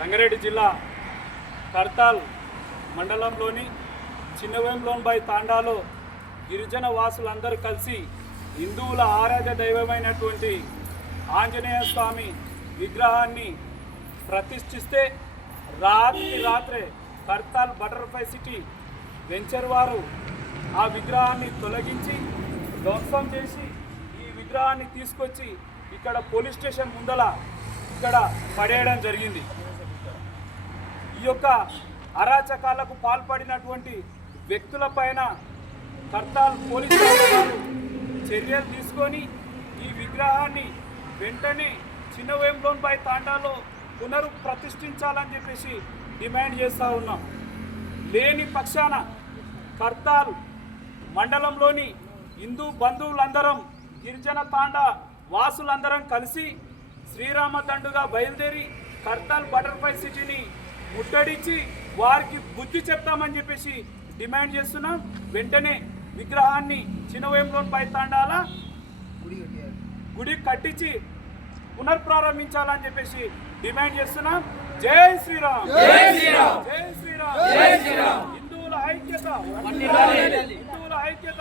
రంగారెడ్డి జిల్లా కర్తాల్ మండలంలోని చిన్నవేంలోన్బాయ్ తాండాలో గిరిజన వాసులందరూ కలిసి హిందువుల ఆరాధ్య దైవమైనటువంటి ఆంజనేయ స్వామి విగ్రహాన్ని ప్రతిష్ఠిస్తే రాత్రే కర్తాల్ బటర్ఫ్లై సిటీ వెంచర్ వారు ఆ విగ్రహాన్ని తొలగించి ధ్వంసం చేసి ఈ విగ్రహాన్ని తీసుకొచ్చి ఇక్కడ పోలీస్ స్టేషన్ ముందల ఇక్కడ పడేయడం జరిగింది. ఈ యొక్క అరాచకాలకు పాల్పడినటువంటి వ్యక్తులపైన కర్తాల్ పోలీసు వారు చర్యలు తీసుకొని ఈ విగ్రహాన్ని వెంటనే చిన్నవేంలోన్బాయ్ తాండాలో పునఃప్రతిష్ఠించాలని చెప్పేసి డిమాండ్ చేస్తూ ఉన్నాం. లేని పక్షాన కర్తాల్ మండలంలోని హిందూ బంధువులందరం గిరిజన తాండా వాసులందరం కలిసి శ్రీరామ దండుగా బయలుదేరి కర్తాల్ బటర్ఫ్లై సిటీని ముట్టడించి వారికి బుద్ధి చెప్తామని చెప్పేసి డిమాండ్ చేస్తున్నాం. వెంటనే విగ్రహాన్ని చిన్నవేంలోన్బాయ్ తాండాల గుడి కట్టించి పునఃప్రారంభించాలని చెప్పేసి డిమాండ్ చేస్తున్నాం. జై శ్రీరామ్, జై శ్రీరామ్, జై శ్రీరామ్, జై శ్రీరామ్. హిందువుల ఐక్యత, హిందువుల ఐక్యత.